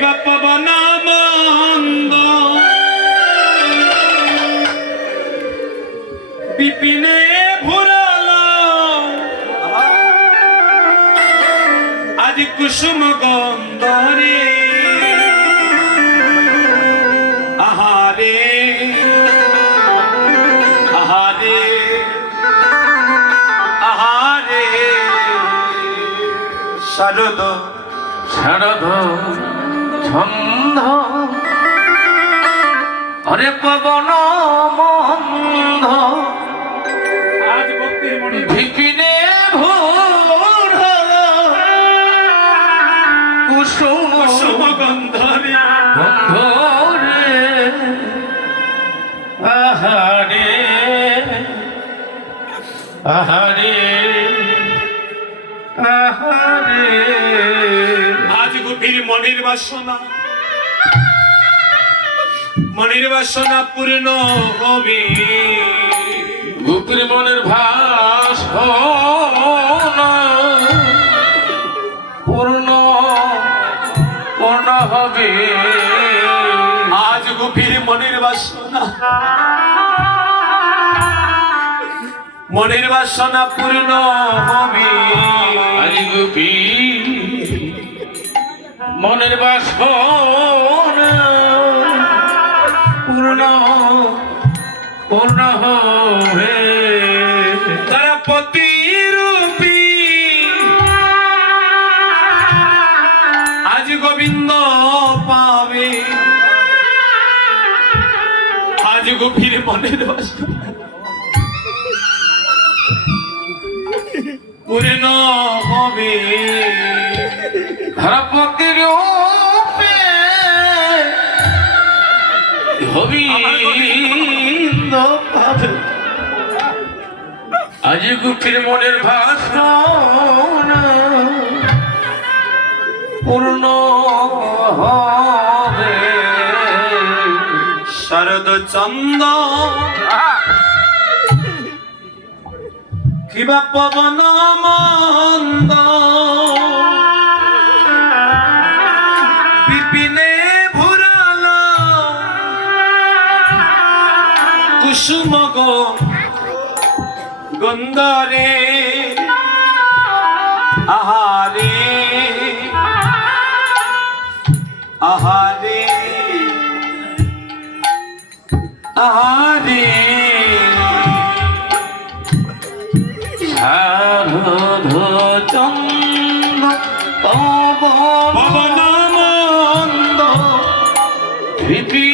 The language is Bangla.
কিবা পবন মন্দ। বিপিনে ভুরালো। আজ কুসুম গন্ধরে। আহারে। আহারে। আহারে। শারদ। শারদ। ছন্দ হরে পবন মন্দ। আজ ভক্তির মনে বিপিনে ভোর কুসুম গন্ধরে বন্ধরে আহারে আহারে আহারে। গভীর মনের বাসনা। মনের বাসনা পূর্ণ হবে। গুপির মনের ভাস পূর্ণ পূর্ণ হবে। আজ গভীর মনের বাসনা। মনের বাসনা পূর্ণ হবে। আরে গুপি মনের বাস পূর্ণ পূর্ণ হবে তারা প্রতিরূপী। আজ গোবিন্দ পাবে। আজ গভীর মনের বাসনা পূর্ণ হবে। ধরপতি রূপে গোবিন্দ পাবে। আজ গুপির মনের ভাষণ পূর্ণ হবে। শরদ চন্দ কিবা পবন মন্দ। কুসুম গো গন্ধরে আহারে আহারে আহারে। শারদ চন্দ্র পবন পবন মন্দ বিপিনে